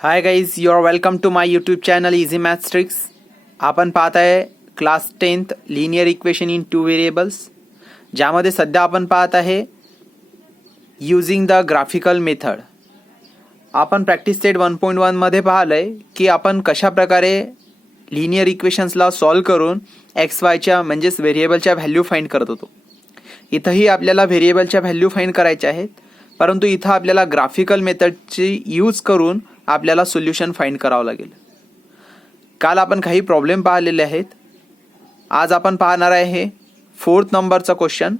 High guys, you are welcome to my YouTube channel easy maths tricks. आपण पाहत आहे class 10th linear equation in 2 variables, ज्यामध्ये सध्या आपण पाहत आहे यूजिंग द ग्राफिकल मेथड. आपण प्रॅक्टिस सेट 1.1 मध्ये पाहिलंय की आपण कशा प्रकारे लिनियर इक्वेशन्सला सॉल्व करून एक्स वायच्या म्हणजेच व्हेरिएबलच्या व्हॅल्यू फाइंड करत होतो. इथंही आपल्याला व्हेरिएबलच्या व्हॅल्यू फाइंड करायच्या आहेत, परंतु इथं आपल्याला ग्राफिकल मेथडची यूज करून आपल्याला सोल्युशन फाइंड करावं लागेल. काल आपण काही प्रॉब्लेम पाहिलेले आहेत. आज आपण पाहणार आहे 4th नंबरचा क्वेश्चन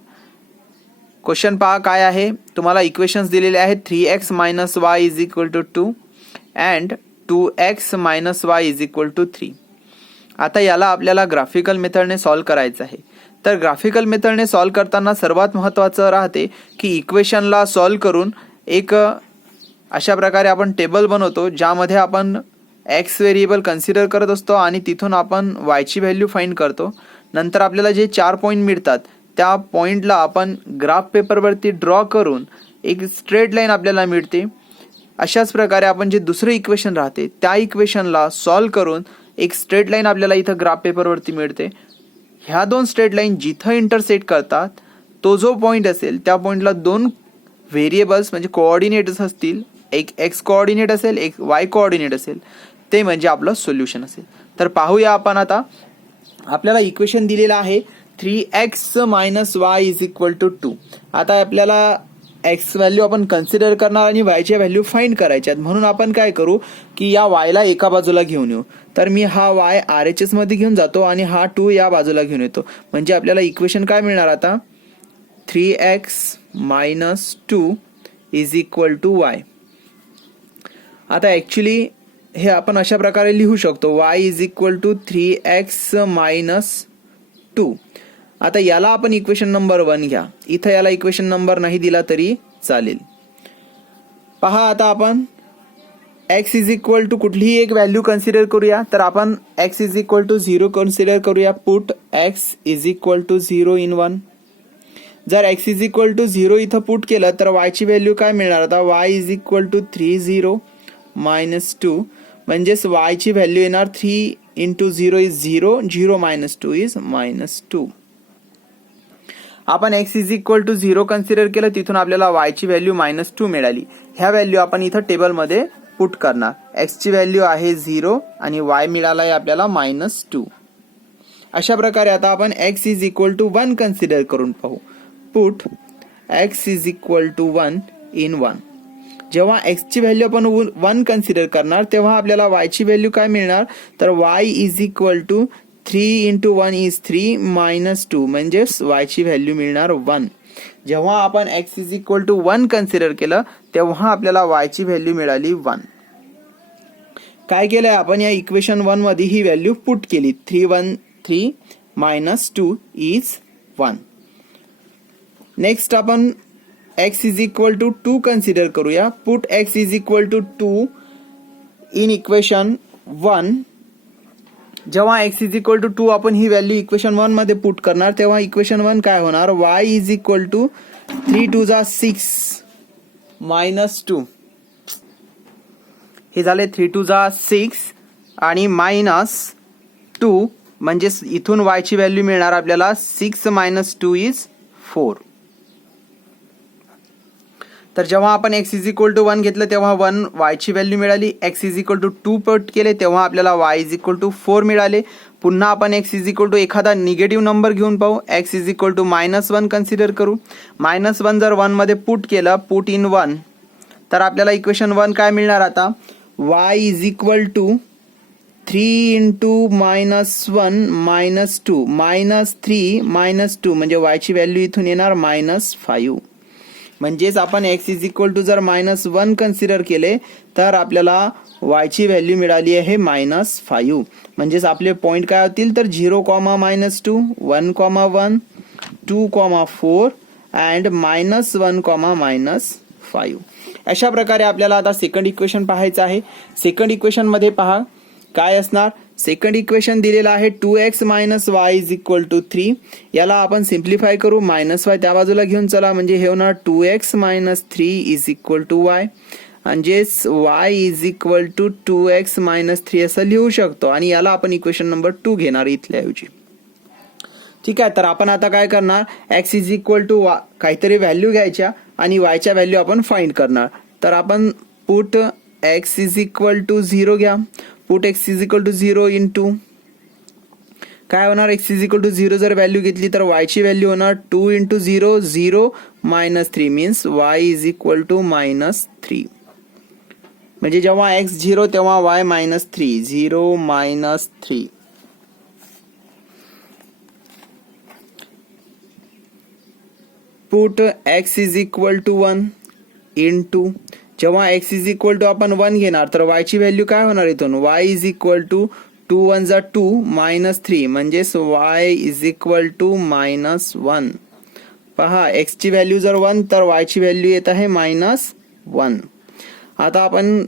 पहा काय आहे. तुम्हाला इक्वेशन्स दिलेले आहेत 3x - y = 2 and 2x - y = 3. आता याला आपल्याला ग्राफिकल मेथडने सॉल्व करायचं आहे. तर ग्राफिकल मेथडने सॉल्व करताना सर्वात महत्त्वाचं राहते की इक्वेशनला सॉल्व करून एक अशा प्रकारे आपण टेबल बनवतो, ज्यामध्ये आपण एक्स व्हेरिएबल कन्सिडर करत असतो आणि तिथून आपण वायची व्हॅल्यू फाइंड करतो. नंतर आपल्याला जे 4 पॉईंट मिळतात त्या पॉईंटला आपण ग्राफ पेपरवरती ड्रॉ करून एक स्ट्रेट लाईन आपल्याला मिळते. अशाच प्रकारे आपण जे दुसरं इक्वेशन राहते त्या इक्वेशनला सॉल्व करून एक स्ट्रेट लाईन आपल्याला इथं ग्राफ पेपरवरती मिळते. ह्या दोन स्ट्रेट लाईन जिथं इंटरसेक्ट करतात तो जो पॉईंट असेल त्या पॉईंटला दोन व्हेरिएबल्स म्हणजे कोऑर्डिनेट्स असतील, एक एक्स कोऑर्डिनेट असेल, एक वाय कोऑर्डिनेट असेल, ते म्हणजे आपलं सोल्युशन असेल. तर पाहूया आपण. आता आपल्याला इक्वेशन दिलेलं आहे 3x - y = 2. आता आपल्याला एक्स व्हॅल्यू आपण कन्सिडर करणार आणि वायच्या व्हॅल्यू फाइंड करायच्यात. म्हणून आपण काय करू की या वायला एका बाजूला घेऊन येऊ. तर मी हा वाय RHS मध्ये घेऊन जातो आणि हा 2 या बाजूला घेऊन येतो. म्हणजे आपल्याला इक्वेशन काय मिळणार आता 3x - 2 = y. आता ॲक्च्युली हे आपण अशा प्रकारे लिहू शकतो y = 3x - 2. आता याला आपण इक्वेशन नंबर 1 घ्या. इथं याला इक्वेशन नंबर नाही दिला तरी चालेल. पहा आता आपण x = कुठलीही एक व्हॅल्यू कन्सिडर करूया. तर आपण x = 0 कन्सिडर करूया. Put x = 0 in 1. जर x = 0 इथं पुट केलं तर y ची व्हॅल्यू काय मिळणार. आता y = 3 - 2 म्हणजेच y ची व्हॅल्यू येणार 3 × 0 is 0, 0 - 2 is -2. आपण x = 0 कन्सिडर केलं, तिथून आपल्याला y ची व्हॅल्यू -2 मिळाली. ह्या व्हॅल्यू आपण इथं टेबलमध्ये पुट करणार. x ची व्हॅल्यू आहे 0 आणि y मिळाला आहे आपल्याला -2. अशा प्रकारे आता आपण x = 1 कन्सिडर करून पाहू. Put x = 1 in 1. जेव्हा x ची व्हॅल्यू आपण 1 कन्सिडर करणार तेव्हा आपल्याला y ची व्हॅल्यू काय मिळणार. तर y = 3 × 1 is 3 - 2 म्हणजेच y ची व्हॅल्यू मिळणार 1. जेव्हा आपण x = 1 कन्सिडर केलं तेव्हा आपल्याला y ची व्हॅल्यू मिळाली 1. काय केलंय आपण या इक्वेशन 1 मध्ये ही व्हॅल्यू पुट केली. 3 - 2 is 1. नेक्स्ट आपण x = 2 कन्सिडर करूया. Put x = 2 in equation 1. जेव्हा x = 2 आपण ही व्हॅल्यू इक्वेशन 1 मध्ये पुट करणार तेव्हा इक्वेशन 1 काय होणार. y = 3 × 2 = 6 -2. हे झाले 3 × 2 = 6 आणि -2 म्हणजेच इथून y ची व्हॅल्यू मिळणार आपल्याला 6 - 2 is 4. तर जेव्हा आपण x = 1 घेतलं तेव्हा 1 y ची व्हॅल्यू मिळाली. x = 2 पुट केले तेव्हा आपल्याला y = 4 मिळाले. पुन्हा आपण x = एखादा निगेटिव्ह नंबर घेऊन पाहू. x = -1 कन्सिडर करू. -1 जर 1 मध्ये पुट केलं, पुट इन 1, तर आपल्याला इक्वेशन 1 काय मिळणार. आता y = 3 × -1 -2 -3 -2 म्हणजे y ची व्हॅल्यू इथून येणार -5. म्हणजेच आपण x = जर -1 कन्सिडर केले तर आपल्याला y ची व्हॅल्यू मिळाली आहे -5. म्हणजेच आपले पॉईंट काय होतील तर 0, -2, 1, 1, 2, 4 अँड -1, -5. अशा प्रकारे आपल्याला आता सेकंड इक्वेशन पाहायचं आहे. सेकंड इक्वेशन मध्ये पहा काय असणार. सेकंड इक्वेशन दिलेलं आहे 2x - y = 3. याला आपण सिम्प्लिफाय करू. -y त्या बाजूला घेऊन चला म्हणजे हे होणार 2x - 3 = y. म्हणजेच y is equal to 2x minus 3 असं लिहू शकतो आणि याला आपण इक्वेशन नंबर 2 घेणार इथल्याऐवजी. ठीक आहे, तर आपण आता काय करणार, x इज इक्वल टू काहीतरी व्हॅल्यू घ्यायच्या आणि y च्या व्हॅल्यू आपण फाइंड करणार. तर आपण put x is equal to 0 घ्या. Put x is equal to 0 into काय होणार, x इज इक्वल टू 0 जर व्हॅल्यू घेतली तर y ची व्हॅल्यू होणार 2 into 0 0 minus 3 means y is equal to minus 3. म्हणजे जेव्हा x 0 तेव्हा y minus 3 0 minus 3. Put x is equal to 1 into जेव्हा x इज इक्वल टू आपण 1 घेणार तर y ची व्हॅल्यू काय होणार इथून, y इज इक्वल टू 2 1 जा 2 मायनस 3 म्हणजेच y is equal to minus 1. पहा x ची व्हॅल्यू जर 1 तर y ची व्हॅल्यू येत आहे मायनस 1. आता आपण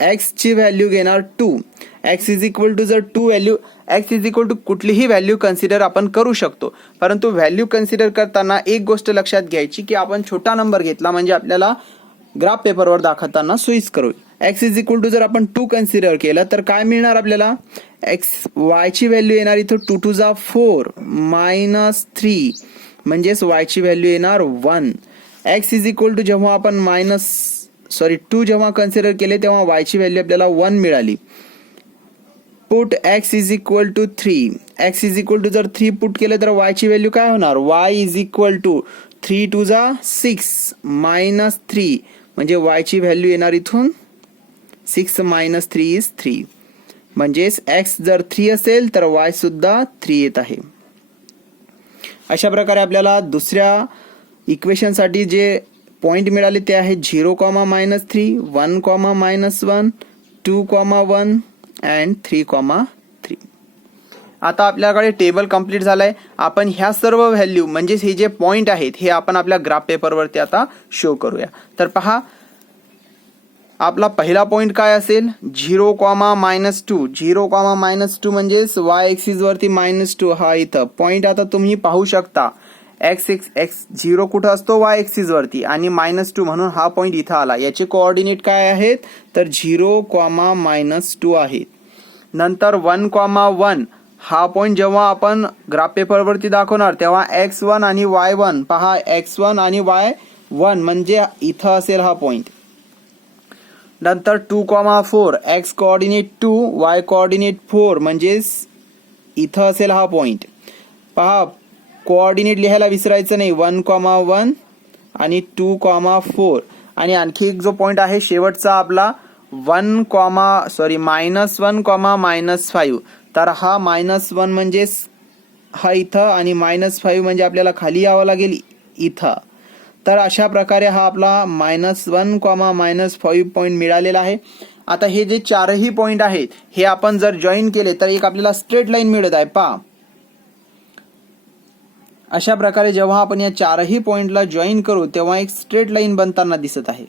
x ची व्हॅल्यू घेणार 2. x इज इक्वल टू जर 2 value, x is equal to कुठलीही व्हॅल्यू कन्सिडर आपण करू शकतो, परंतु व्हॅल्यू कन्सिडर करताना एक गोष्ट लक्षात घ्यायची की आपण छोटा नंबर घेतला म्हणजे आपल्याला ग्राफ पेपरवर दाखवताना सोयीस्कर होईल. x इज इक्वल टू जर आपण 2 कन्सिडर केलं तर काय मिळणार आपल्याला, y ची व्हॅल्यू येणार इथं 2 2 जा 4 मायनस 3 म्हणजेच y ची व्हॅल्यू येणार 1. x इज इक्वल टू जेव्हा आपण 2 जेव्हा कन्सिडर केले तेव्हा y ची व्हॅल्यू आपल्याला 1 मिळाली. Put x is equal to 3. x is equal to जर 3 पुट केलं तर y ची व्हॅल्यू काय होणार, y इज इक्वल टू 3 2 जा 6 मायनस 3 म्हणजे y ची व्हॅल्यू येणार इथून 6 मायनस 3 इज 3. म्हणजेच x जर 3 असेल तर y सुद्धा 3 येत आहे. अशा प्रकारे आपल्याला दुसऱ्या इक्वेशन साठी जे पॉइंट मिळाले ते आहे 0, -3 1, -1 2, 1 अँड 3, 3. आता आपल्याकडे टेबल कंप्लीट झालंय. आपण ह्या सर्व व्हॅल्यू म्हणजेच हे जे पॉइंट आहेत हे आपण आपल्या ग्राफ पेपरवरती आता शो करूया. तर पहा आपला पहिला पॉइंट काय असेल, 0, -2 0, -2 म्हणजेच y एक्सिस वरती -2 हा इथं पॉइंट. आता तुम्ही पाहू शकता x 0 कुठं असतो, y एक्सिस वरती आणि -2 म्हणून हा पॉइंट इथं आला. याचे कोऑर्डिनेट काय आहेत तर 0, -2 आहेत. नंतर 1, 1 हा पॉइंट जेव्हा आपण ग्राफ पेपरवरती दाखवणार तेव्हा x1 आणि y1 पहा x1 आणि y1 म्हणजे इथं असेल हा पॉइंट. नंतर 2, 4 x कोऑर्डिनेट 2 y कोऑर्डिनेट 4 म्हणजेच इथं असेल हा पॉइंट. पहा कोऑर्डिनेट लिहायला विसरायचं नाही, 1, 1 आणि 2, 4 आणि आणखी एक जो पॉइंट आहे शेवटचा आपला -1, -5 तर हा -1 म्हणजेच हा इथं आणि -5 म्हणजे आपल्याला खाली यावं लागेल इथं. तर अशा प्रकारे हा आपला -1, -5 पॉइंट मिळालेला आहे. आता हे जे चारही पॉइंट आहेत हे आपण जर जॉईन केले तर एक आपल्याला स्ट्रेट लाईन मिळत आहे. पहा अशा प्रकारे जेव्हा आपण या चारही पॉइंटला जॉईन करू तेव्हा एक स्ट्रेट लाईन बनताना दिसत आहे.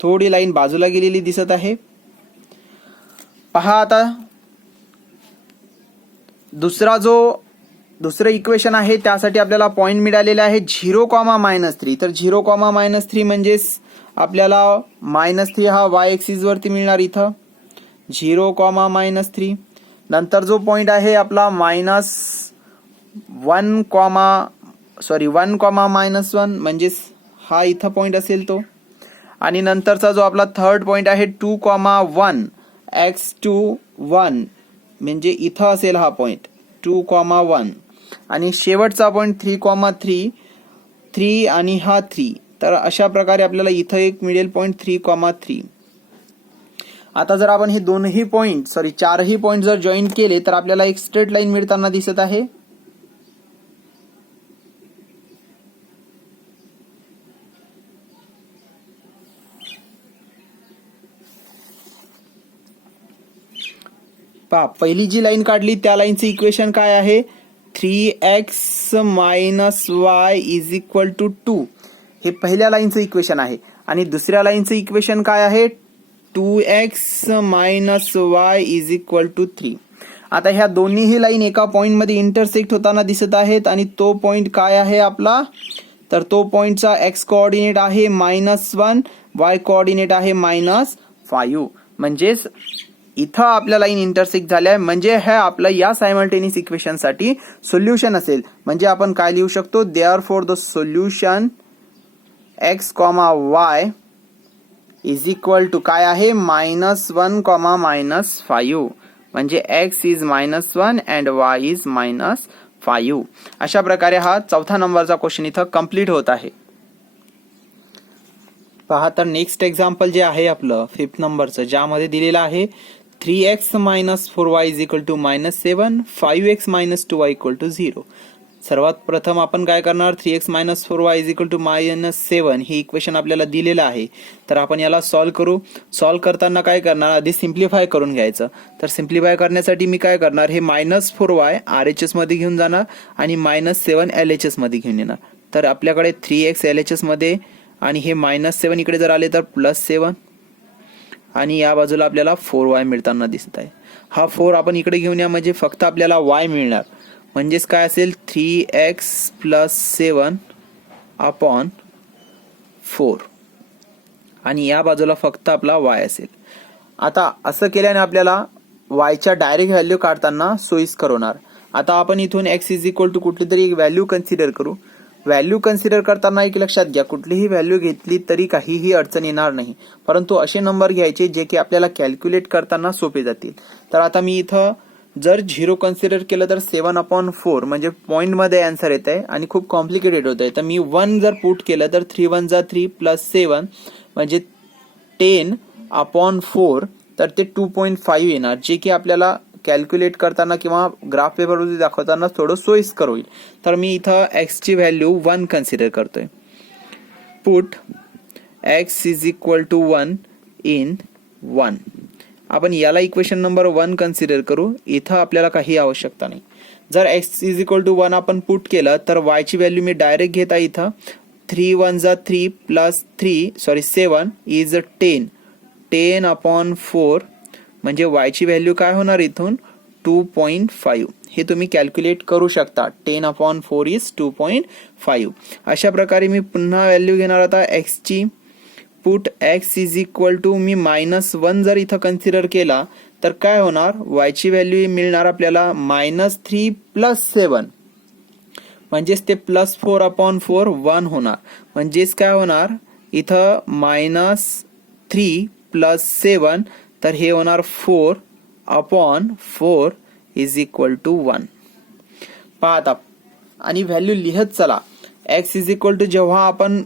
थोडी लाईन बाजूला गेलेली दिसत आहे. पहा आता दुसरं इक्वेशन आहे त्यासाठी आपल्याला पॉइंट मिळालेले आहे 0, -3 तर 0, -3 म्हणजेच आपल्याला -3 हा y एक्सिस वरती मिळणार इथं 0, -3. नंतर जो पॉइंट आहे आपला -1, -1 म्हणजेच हा इथं पॉइंट असेल तो. आणि नंतरचा जो आपला थर्ड पॉइंट आहे 2, 1 x2 1 म्हणजे इथं असेल हा पॉइंट 2, 1 आणि शेवटचा पॉइंट 3, 3 आणि हा 3. तर अशा प्रकारे आपल्याला इथं एक मिळेल पॉइंट 3, 3. आता जर आपण हे चारही पॉइंट जर जॉईन केले तर आपल्याला एक स्ट्रेट लाईन मिळताना दिसत आहे. पहा पहिली जी लाईन काढली त्या लाईनचं इक्वेशन काय आहे, 3x - y is equal to 2 हे पहिल्या लाईनचं इक्वेशन आहे. आणि दुसऱ्या लाईनचं इक्वेशन काय आहे, 2x - y is equal to 3. आता ह्या दोन्हीही लाईन एका पॉईंटमध्ये इंटरसेक्ट होताना दिसत आहेत आणि तो पॉईंट काय आहे आपला, तर तो पॉईंटचा एक्स कोऑर्डिनेट आहे -1, वाय कोऑर्डिनेट आहे -5. म्हणजेच इथं आपल्या लाईन इंटरसेक्ट झाल्या, म्हणजे हे आपलं या सायमल्टेनियस इक्वेशनसाठी सोल्युशन असेल. म्हणजे आपण काय लिहू शकतो, therefore the solution x, y is equal to काय आहे, -1, -5. म्हणजे x is -1 and y is -5. अशा प्रकारे हा चौथा नंबरचा क्वेश्चन इथं कंप्लीट होत आहे. पहा तर नेक्स्ट एक्झाम्पल जे आहे आपलं 5th नंबरचं, ज्यामध्ये दिलेलं आहे 3x - 4y is equal to -7, 5x - 2y equal to 0. सर्वात प्रथम आपण काय करणार, 3x - 4y is equal to -7 ही इक्वेशन आपल्याला दिलेलं आहे. तर आपण याला सॉल्व्ह करू. सॉल्व्ह करताना काय करणार, आधी सिम्प्लिफाय करून घ्यायचं. तर सिम्प्लिफाय करण्यासाठी मी काय करणार, हे -4y RHS मध्ये घेऊन जाणार आणि -7 LHS मध्ये घेऊन येणार. तर आपल्याकडे 3x LHS मध्ये आणि हे -7 इकडे जर आले तर +7 आणि या बाजूला आपल्याला 4y मिळताना दिसत आहे. हा 4 आपण इकडे घेऊन या, म्हणजे फक्त आपल्याला y मिळणार. म्हणजेच काय असेल, 3x + 7 अपॉन 4 आणि या बाजूला फक्त आपला y असेल. आता असं केल्याने आपल्याला yच्या डायरेक्ट व्हॅल्यू काढताना सोयीस्कर होणार. आता आपण इथून x इज इक्वल टू कुठली तरी एक व्हॅल्यू कन्सिडर करू. व्हॅल्यू कन्सिडर करताना एक लक्षात घ्या, कुठलीही व्हॅल्यू घेतली तरी काहीही अडचण येणार नाही, परंतु असे नंबर घ्यायचे जे की आपल्याला कॅल्क्युलेट करताना सोपे जातील. तर आता मी इथं जर 0 कन्सिडर केलं तर 7/4 म्हणजे पॉइंट मध्ये आन्सर येत आहे आणि खूप कॉम्प्लिकेटेड होत आहे. तर मी 1 जर पुट केलं तर 3 × 3 + 7 म्हणजे 10/4 तर ते 2.5 येणार, जे की आपल्याला कॅल्क्युलेट करताना किंवा ग्राफ पेपरवरती दाखवताना थोडं सोयीस्कर होईल. तर मी इथं x ची व्हॅल्यू 1 कन्सिडर करतोय. Put x is equal to 1 in 1. आपण याला इक्वेशन नंबर 1 कन्सिडर करू. इथं आपल्याला काही आवश्यकता नाही. जर x इज इक्वल टू 1 आपण पुट केलं तर y ची व्हॅल्यू मी डायरेक्ट घेता इथं 3 × 3 + 7 इज 10. 10/4 म्हणजे y ची व्हॅल्यू काय होणार इथून 2.5. हे तुम्ही कॅल्क्युलेट करू शकता. 10/4 इज 2.5. अशा प्रकारे मी पुन्हा व्हॅल्यू घेणार आता x ची. Put x is equal to मी -1 जर इथं कन्सिडर केला तर काय होणार, y ची व्हॅल्यू मिळणार आपल्याला -3 + 7 म्हणजेच ते +4/4 1 होणार. म्हणजेच काय होणार इथं -3 + 7 तर हे होणार 4/4 इज इक्वल टू 1. पाहता आणि व्हॅल्यू लिहत चला. x इज इक्वल टू जेव्हा आपण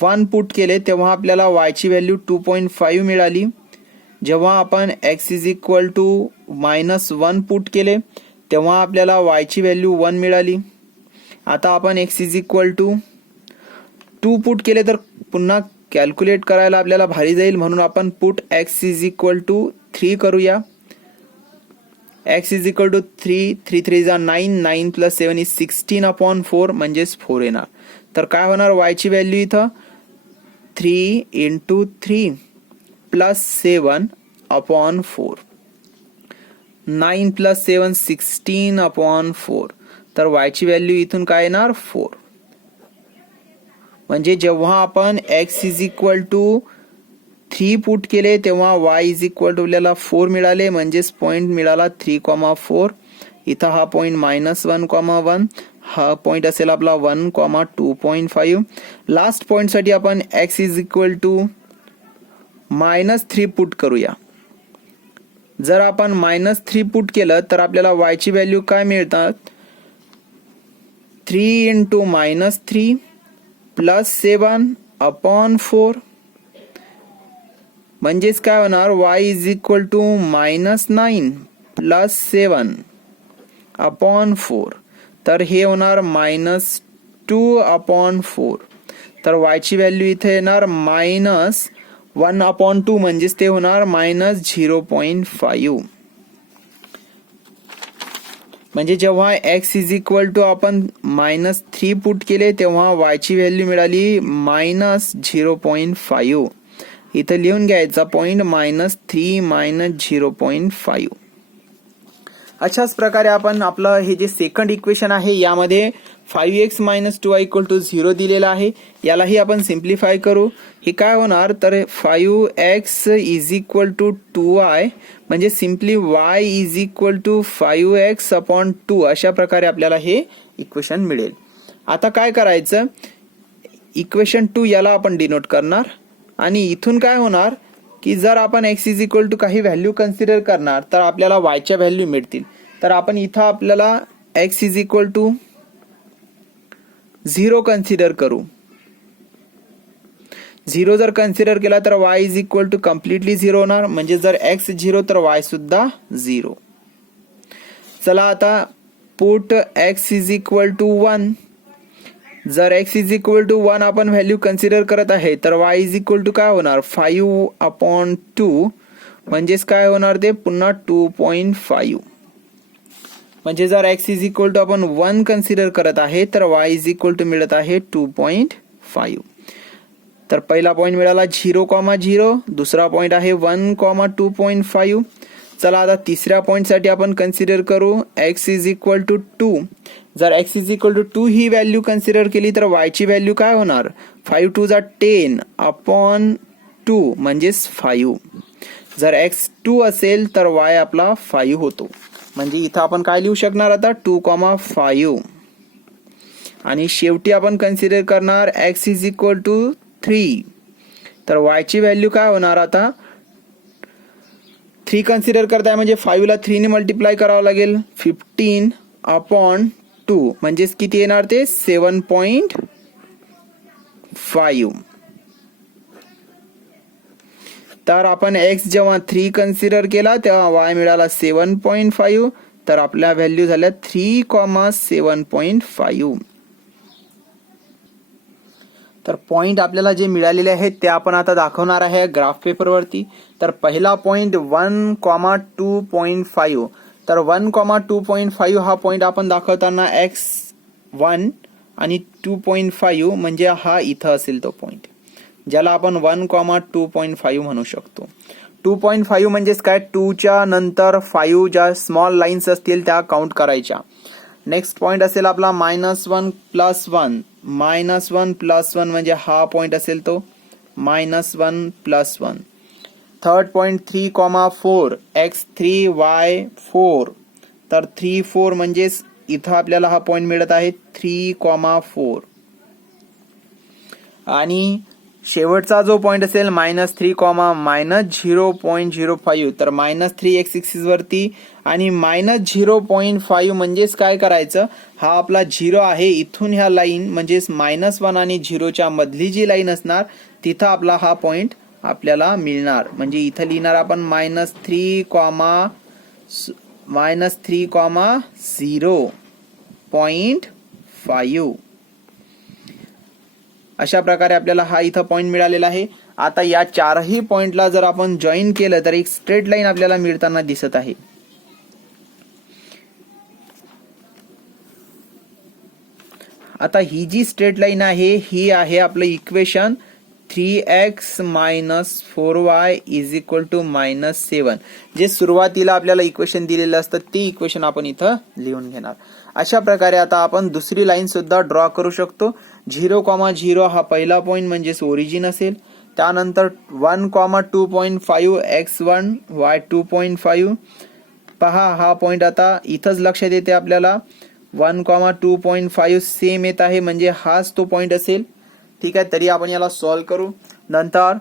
1 पुट केले तेव्हा आपल्याला y ची व्हॅल्यू 2.5 मिळाली. जेव्हा आपण x is equal to -1 put केले तेव्हा आपल्याला y ची व्हॅल्यू 1 मिळाली. आता आपण x is equal to 2 put केले तर पुन्हा कॅल्क्युलेट करायला आपल्याला भारी जाईल, म्हणून आपण put x is equal to 3 करूया. x is equal to 3, 3 3 = 9, 9 + 7 is 16/4 म्हणजेच 4 येणार. तर काय होणार y ची व्हॅल्यू इथं 3 × 3 + 7/4. 9 + 7 16/4 तर y ची व्हॅल्यू इथून काय येणार 4. म्हणजे जेव्हा आपण x is equal to 3 put केले तेव्हा y इज इक्वल टू आपल्याला 4 मिळाले. म्हणजेच पॉइंट मिळाला 3,4. इथं हा पॉइंट -1,1 हा पॉइंट असेल आपला 1,2.5. लास्ट पॉइंट साठी आपण x is equal to -3 put करूया. जर आपण -3 पुट केलं तर आपल्याला y ची व्हॅल्यू काय मिळतात, 3 × -3 + 7/4 म्हणजेच काय होणार y इज इक्वल टू -9 + 7/4 तर हे होणार -2/4. तर y ची व्हॅल्यू इथे येणार -1/2 म्हणजेच ते होणार -0.5. म्हणजे जेव्हा x इज इक्वल टू आपण -3 पुट केले तेव्हा y ची व्हॅल्यू मिळाली -0.5. इथं लिहून घ्यायचा पॉइंट -3 - 0.5. अशाच प्रकारे आपण आपलं हे जे सेकंड इक्वेशन आहे यामध्ये 5x - 2y = 0 दिलेलं आहे. यालाही आपण सिम्प्लिफाय करू. हे काय होणार तर 5x = 2y म्हणजे सिम्पली y = 5x/2 अशा प्रकारे आपल्याला हे इक्वेशन मिळेल. आता काय करायचं, इक्वेशन 2 याला आपण डिनोट करणार आणि इथून काय होणार की जर आपण x = काही व्हॅल्यू कन्सिडर करणार तर आपल्याला y च्या व्हॅल्यू मिळतील. तर आपण इथं आपल्याला x = 0 कन्सिडर करू. 0 जर कन्सिडर केला तर y = कम्प्लिटली 0 होणार. म्हणजे जर x 0 तर y सुद्धा 0. चला आता पुट x = 1. जर x = 1 आपण व्हॅल्यू कन्सिडर करत आहे तर y = काय होणार 5/2 म्हणजेच काय होणार ते पुन्हा 2.5. म्हणजे जर x = आपण 1 कन्सिडर करत आहे तर y = मिळत आहे 2.5. तर पहिला पॉइंट मिळाला 0,0. दुसरा पॉइंट आहे 1,2.5. चला आता तिसऱ्या पॉइंट साठी आपण कन्सिडर करू x = 2. जर x = 2 ही व्हॅल्यू कन्सिडर केली तर y ची व्हॅल्यू काय होणार 5×2 = 10/2 म्हणजेच 5. जर x 2 असेल तर y आपला 5 होतो. म्हणजे इथं आपण काय लिहू शकणार आता 2,5. आणि शेवटी आपण कन्सिडर करणार x = 3. तर y ची व्हॅल्यू काय होणार आता 3 कन्सिडर करताय म्हणजे 5 ला 3 ने मल्टिप्लाय करावं लागेल 15/2 म्हणजेच किती येणार ते 7.5. तर आपण x जेव्हा 3 कन्सिडर केला तेव्हा y मिळाला 7.5. तर आपल्या व्हॅल्यू झाल्या 3,7.5. तर पॉइंट आपल्याला जे मिळालेले आहेत ते आपण आता दाखवणार आहे ग्राफ पेपरवरती. तर पहिला पॉइंट 1,2.5. तर 1,2.5 हा पॉइंट आपण दाखवताना x1 आणि 2.5 म्हणजे हा इथं असेल तो पॉइंट ज्याला आपण 1,2.5 म्हणू शकतो. 2.5 म्हणजेच काय 2 च्या नंतर 5 ज्या स्मॉल लाईन्स असतील त्या काउंट करायच्या. नेक्स्ट पॉइंट असेल आपला -1 + 1. -1 + 1 म्हणजे हा पॉइंट असेल तो -1 + 1. Third point 3,4 x3 y4. तर 3, 4 म्हणजेच इथं आपल्याला हा पॉइंट मिळत आहे 3,4. आणि शेवटचा जो पॉइंट असेल -3, -0.05. तर -3 x एक्सिस वरती आणि -0.5 म्हणजेच काय करायचं हा आपला 0 आहे. इथून ह्या लाईन म्हणजेच -1 आणि 0 च्या मधली जी लाईन असणार तिथं आपला हा पॉइंट आपल्याला मिळणार. म्हणजे इथं लिहिणार आपण -3,0.5. अशा प्रकारे आपल्याला हा इथं पॉइंट मिळालेला आहे. आता या चारही पॉइंटला जर आपण जॉईन केलं तर एक स्ट्रेट लाईन आपल्याला मिळताना दिसत आहे. आता ही जी स्ट्रेट लाईन आहे ही आहे आपलं इक्वेशन 3x - 4y = -7. जे सुरुवातीला आपल्याला इक्वेशन दिलेलं असतं ते इक्वेशन आपण इथं लिहून घेणार. अशा प्रकारे आता आपण दुसरी लाईन सुद्धा ड्रॉ करू शकतो. 0,0 हा पहिला पॉइंट म्हणजेच ओरिजिन असेल. त्यानंतर 1,2.5 x1 y 2.5. पहा हा पॉइंट आता इथंच लक्षात येते आपल्याला 1,2.5 सेम येत आहे म्हणजे हाच तो पॉइंट असेल. ठीक आहे, तरी आपण याला सॉल्व करू. नंतर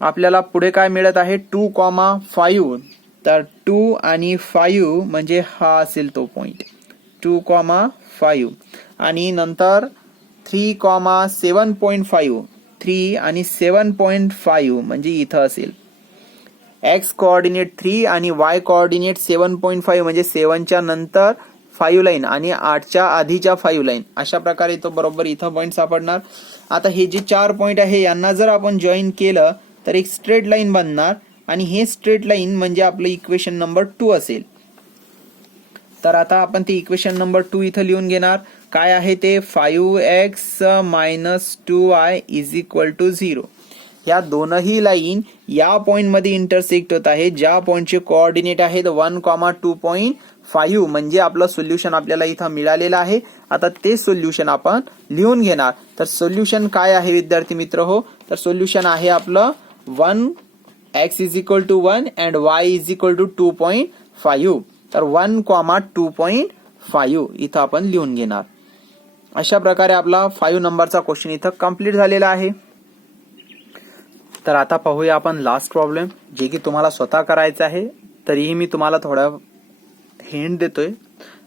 आपल्याला पुढे काय मिळत आहे 2,5. तर 2 आणि 5 म्हणजे हा असेल तो पॉइंट 2,5. आणि नंतर 3,7.5. 3 आणि 7.5 म्हणजे इथं असेल. x कोऑर्डिनेट 3 आणि y कोऑर्डिनेट 7.5 म्हणजे 7 च्या नंतर 5 लाईन आणि 8 च्या आधीच्या 5 लाईन. अशा प्रकारे तो बरोबर इथं पॉइंट सापडणार. आता हे जे 4 पॉइंट आहे यांना जर आपण जॉईन केलं तर एक स्ट्रेट लाईन बनणार आणि हे स्ट्रेट लाईन म्हणजे आपलं इक्वेशन नंबर 2 असेल. तर आता आपण ते इक्वेशन नंबर 2 इथं लिहून घेणार. काय आहे ते 5x - 2y = 0. या दोनही लाईन या पॉइंट मध्ये इंटरसेक्ट होत आहे ज्या पॉइंटचे कोऑर्डिनेट आहेत 1,2.5 5 म्हणजे आपलं सोल्युशन आपल्याला इथं मिळालेलं आहे. आता ते सोल्युशन आपण लिहून घेणार. तर सोल्युशन काय आहे विद्यार्थी मित्र हो, तर सोल्युशन आहे आपलं 1 x is equal to 1 and y is equal to 2.5. तर 1,2.5 इथं आपण लिहून घेणार. अशा प्रकारे आपला 5 नंबरचा क्वेश्चन इथं कंप्लीट झालेला आहे. तर आता पाहूया आपण लास्ट प्रॉब्लेम, जे की तुम्हाला स्वतः करायचं आहे. तरीही मी तुम्हाला थोडा हिंट देतोय.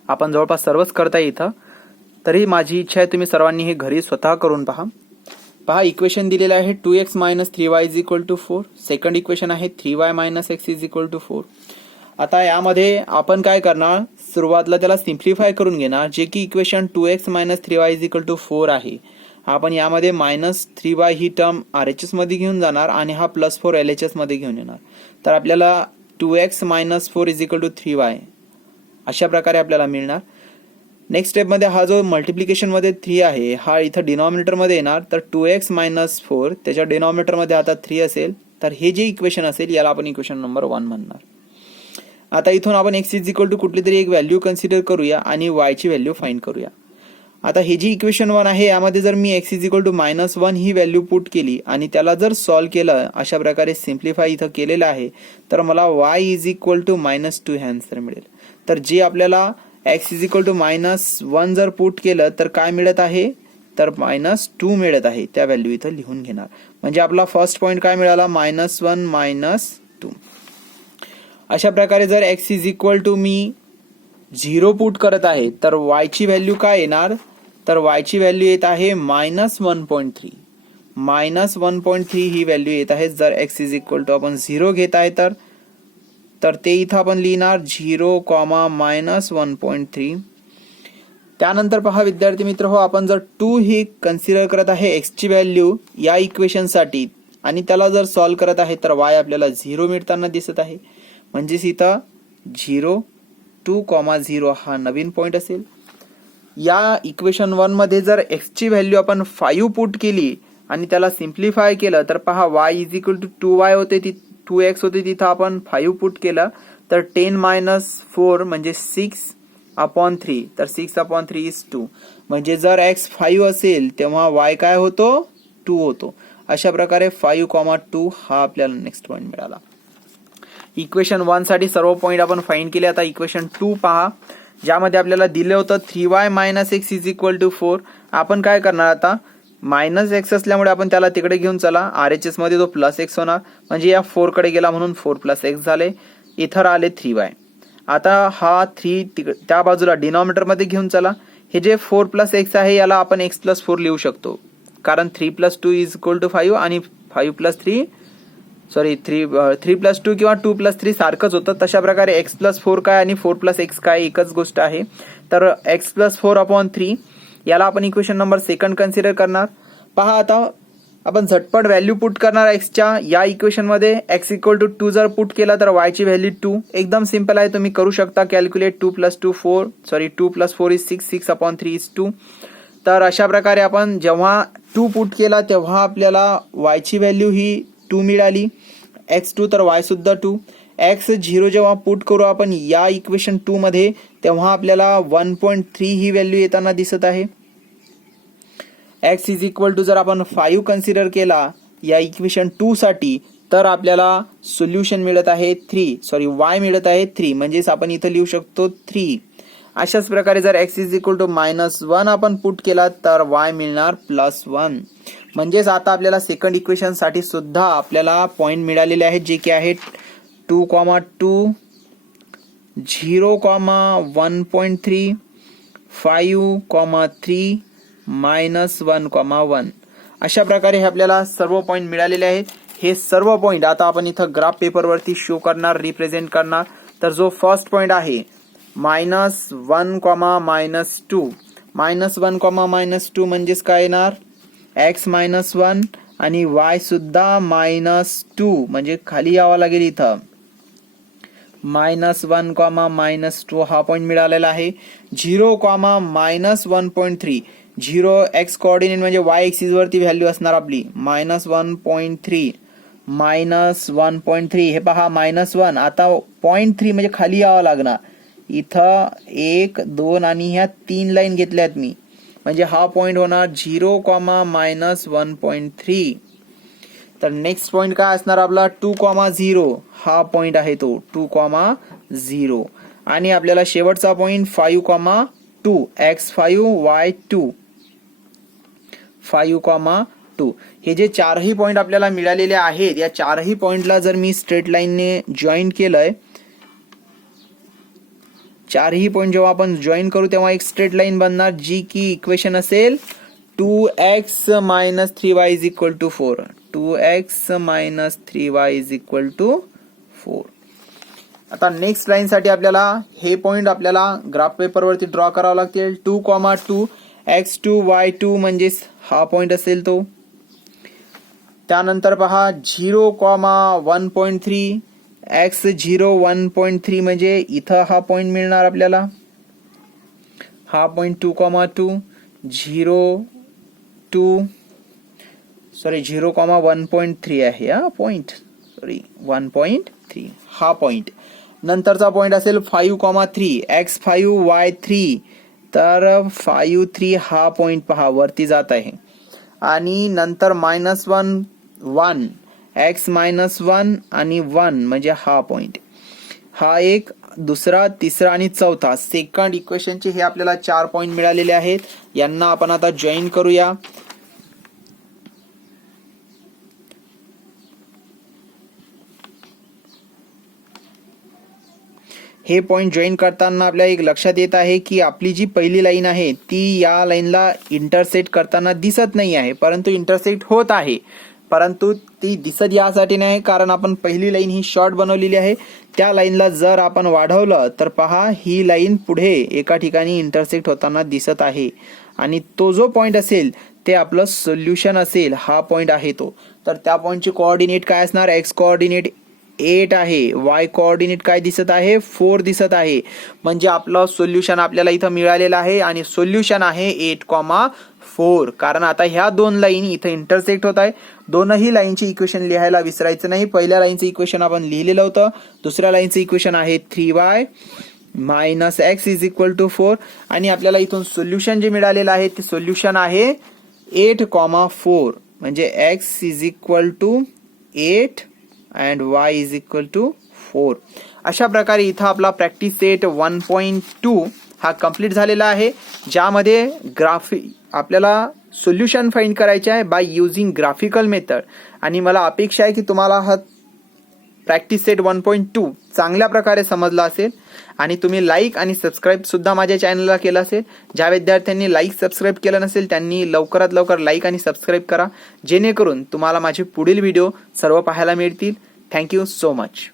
आपण जवळपास सर्वच करताय इथं. तरी माझी इच्छा आहे तुम्ही सर्वांनी हे घरी स्वतः करून पहा. इक्वेशन दिलेलं आहे 2x minus 3y is equal to 4. Second equation आहे 3y minus x is equal to 4. आता यामध्ये आपण काय करणार, सुरुवातीला त्याला सिम्प्लिफाय करून घेणार, जे की equation 2x minus 3y is equal to 4 आहे. आपण यामध्ये मायनस 3y ही टर्म RHS मध्ये घेऊन जाणार आणि हा प्लस 4 LHS मध्ये घेऊन येणार. तर आपल्याला 2x minus 4 is equal to 3y अशा प्रकारे आपल्याला मिळणार. नेक्स्ट स्टेप मध्ये हा जो मल्टिप्लिकेशन मध्ये 3 आहे हा इथं डिनॉमिनेटर मध्ये येणार. तर 2x मायनस 4 त्याच्या डिनॉमिनेटर मध्ये आता 3 असेल. तर हे जे इक्वेशन असेल याला आपण इक्वेशन नंबर 1 म्हणणार. आता इथून आपण x इज इक्वल टू कुठली तरी एक व्हॅल्यू कन्सिडर करूया आणि y ची व्हॅल्यू फाइंड करूया. आता हे जी इक्वेशन 1 आहे यामध्ये जर मी x is equal to minus 1 ही व्हॅल्यू पुट केली आणि त्याला जर सॉल्व्ह केलं, अशा प्रकारे सिम्प्लिफाय इथं केलेलं आहे, तर मला y is equal to minus 2 हे आन्सर मिळेल. तर जे आपल्याला x is equal to minus 1 जर पुट केलं तर काय मिळत आहे, तर मायनस 2 मिळत आहे. त्या व्हॅल्यू इथं लिहून घेणार. म्हणजे आपला फर्स्ट पॉइंट काय मिळाला, मायनस 1 मायनस 2. अशा प्रकारे जर x इज इक्वल टू मी 0 पुट करत आहे तर y ची व्हॅल्यू काय येणार, तर y ची व्हॅल्यू येत आहे मायनस 1.3. मायनस 1.3 ही व्हॅल्यू येत आहे जर x इज इक्वल टू आपण 0 घेत आहे तर ते इथं आपण लिहिणार 0, मायनस 1.3. त्यानंतर पहा विद्यार्थी मित्र हो, आपण जर 2 ही कन्सिडर करत आहे x ची व्हॅल्यू या इक्वेशन साठी आणि त्याला जर सॉल्व्ह करत आहे तर y आपल्याला 0 मिळताना दिसत आहे. म्हणजेच इथं 0, 2,0 हा नवीन पॉइंट असेल. या इक्वेशन 1 मध्ये जर x ची व्हॅल्यू आपण 5 पुट केली आणि त्याला सिम्प्लिफाय केलं तर पहा y is equal to 2y होते, 2x होते, तिथं आपण 5 पुट केलं तर 10 मायनस 4 म्हणजे 6/3. तर 6/3 इज 2. म्हणजे जर x 5 असेल तेव्हा y काय होतो, 2 होतो. अशा प्रकारे 5,2 हा आपल्याला नेक्स्ट पॉइंट मिळाला. इक्वेशन 1 साठी सर्व पॉइंट आपण फाइंड केले. आता इक्वेशन 2 पहा, ज्यामध्ये आपल्याला दिलं होतं 3y minus x is equal to 4. आपण काय करणार, आता मायनस x असल्यामुळे आपण त्याला तिकडे घेऊन चला, RHS मध्ये तो प्लस x होणार. म्हणजे या 4 कडे गेला म्हणून 4 प्लस x झाले. इथं आले 3y. आता हा 3 त्या बाजूला डिनॉमिनेटर मध्ये घेऊन चला. हे जे 4 प्लस x आहे याला आपण x प्लस 4 लिहू शकतो, कारण 3 प्लस 2 इज इक्वल टू 5 आणि 5 प्लस 3 प्लस 2 किंवा 2 प्लस 3 सारखंच होतं. तशा प्रकारे x प्लस 4 काय आणि 4 प्लस x काय एकच गोष्ट आहे. तर x प्लस 4/3 याला आपण इक्वेशन नंबर 2 कन्सिडर करणार. पहा आता आपण झटपट व्हॅल्यू पुट करणार x च्या या इक्वेशन मध्ये. x इक्वल टू 2 जर पुट केला तर y ची व्हॅल्यू 2. एकदम सिंपल आहे, तुम्ही करू शकता कॅल्क्युलेट. 2 plus 4 is 6, 6/3 is 2. तर अशा प्रकारे आपण जेव्हा 2 पुट केला तेव्हा आपल्याला y ची व्हॅल्यू ही 2 मिळाली. x2 तर y सुद्धा 2. x0 जेव्हा पुट करू आपण या इक्वेशन 2 मध्ये तेव्हा आपल्याला 1.3 ही व्हॅल्यू येताना दिसत आहे. x इज इक्वल टू जर आपण 5 कन्सिडर केला या इक्वेशन 2 साठी तर आपल्याला सोल्युशन मिळत आहे y मिळत आहे 3. म्हणजेच आपण इथं लिहू शकतो 3. अशाच प्रकारे जर x इज इक्वल टू -1 आपण पुट केला तर y मिळणार +1. म्हणजेच आता आपल्याला सेकंड इक्वेशन साठी सुद्धा आपल्याला पॉइंट मिळालेले आहेत, जे की आहेत 2,2, 0,1.3, 5,3, -1,1. अशा प्रकारे हे आपल्याला सर्व पॉइंट मिळालेले आहेत. हे सर्व पॉइंट आता आपण इथं ग्राफ पेपरवरती शो करणार, रिप्रेझेंट करणार. तर जो फर्स्ट पॉइंट आहे -1, -2, -1, -2 म्हणजेच काय येणार, x -1 आणि y सुद्धा -2. म्हणजे खाली यावं लागेल इथं. -1, -2 हा पॉइंट मिळालेला आहे. 0, -1.3. 0 x कोऑर्डिनेट म्हणजे y एक्सिस वरती व्हॅल्यू असणार आपली. -1.3, -1.3. हे पहा -1. आता 0.3 म्हणजे खाली यावं लागणार. इथं 1 2 आणि ह्या 3 लाईन घेतल्यात मी, म्हणजे हा पॉइंट होणार 0, -1.3. तर नेक्स्ट पॉइंट काय असणार आपला 2,0. हा पॉइंट आहे तो 2,0. आणि आपल्याला शेवटचा पॉइंट 5,2 x5 y2 5,2. हे जे चारही पॉइंट आपल्याला मिळालेले आहेत, या चारही पॉइंटला जर मी स्ट्रेट लाईनने जॉईन केलंय, चारही पॉइंट जेव्हा आपण जॉईन करू तेव्हा एक स्ट्रेट लाईन बनणार, जी की इक्वेशन असेल 2x - 3y = 4. 2x - 3y = 4. आता नेक्स्ट लाईन साठी आपल्याला हे पॉइंट आपल्याला ग्राफ पेपर वरती ड्रॉ करावं लागतील. 2,2 x2 y2 म्हणजे हा पॉइंट असेल तो. त्यानंतर पहा 0, 1.3 x0 1.3 म्हणजे इथं हा पॉइंट मिळणार आपल्याला. हा पॉइंट 2,2 0 0, 1.3 आहे हा पॉइंट, 1.3 हा पॉइंट. नंतरचा पॉइंट असेल 5,3 x5 y3. तर 5,3 हा पॉइंट पहा वरती जात आहे. आणि नंतर -1 1 x -1 आणि 1 म्हणजे हा पॉइंट. हा एक, दुसरा, तिसरा आणि चौथा सेकंड इक्वेशनचे हे आपल्याला 4 पॉइंट मिळालेले आहेत. यांना आपण आता जॉईन करूया. हे पॉइंट जॉईन करताना आपल्याला एक लक्षात येत आहे की आपली जी पहिली लाईन आहे ती या लाईनला इंटरसेक्ट करताना दिसत नाही आहे, परंतु इंटरसेक्ट होत आहे. परंतु ती दिसत यासाठी नाही कारण आपण पहिली लाईन ही शॉर्ट बनवलेली आहे. त्या लाईनला जर आपण वाढवलं तर पहा ही लाईन पुढे एका ठिकाणी इंटरसेक्ट होताना दिसत आहे. आणि तो जो पॉइंट असेल ते आपलं सोल्युशन असेल, हा पॉइंट आहे तो. तर त्या पॉइंटचे कोऑर्डिनेट काय असणार, एक्स कोऑर्डिनेट 8 आहे, वाय कोऑर्डिनेट काय दिसत आहे 4 दिसत आहे. म्हणजे आपलं सोल्युशन आपल्याला इथं मिळालेलं आहे आणि सोल्युशन आहे 8,4. कारण आता ह्या दोन लाईन इथं इंटरसेक्ट होत आहे. दोनही लाईनची इक्वेशन लिहायला विसरायचं नाही. पहिल्या लाईनचं इक्वेशन आपण लिहिलेलं होतं, दुसऱ्या लाईनचं इक्वेशन आहे 3y - x = 4. आणि आपल्याला इथून सोल्युशन जे मिळालेलं आहे ते सोल्युशन आहे 8,4. म्हणजे x = 8 and y = 4. अशा प्रकारे इथं आपला प्रॅक्टिस सेट 1.2 हा कंप्लीट झालेला आहे, ज्यामध्ये आपल्याला सोल्युशन फाइंड करायचे आहे बाय युजिंग ग्राफिकल मेथड. आणि मला अपेक्षा आहे की तुम्हाला हा प्रॅक्टिस सेट 1.2 चांगल्या प्रकारे समजला असेल आणि तुम्ही लाईक आणि सबस्क्राईब सुद्धा माझ्या चॅनलला केलं असेल. ज्या विद्यार्थ्यांनी लाईक सबस्क्राईब केलं नसेल त्यांनी लवकरात लवकर लाईक आणि सबस्क्राईब करा, जेणेकरून तुम्हाला माझे पुढील व्हिडिओ सर्व पाहायला मिळतील. Thank you so much.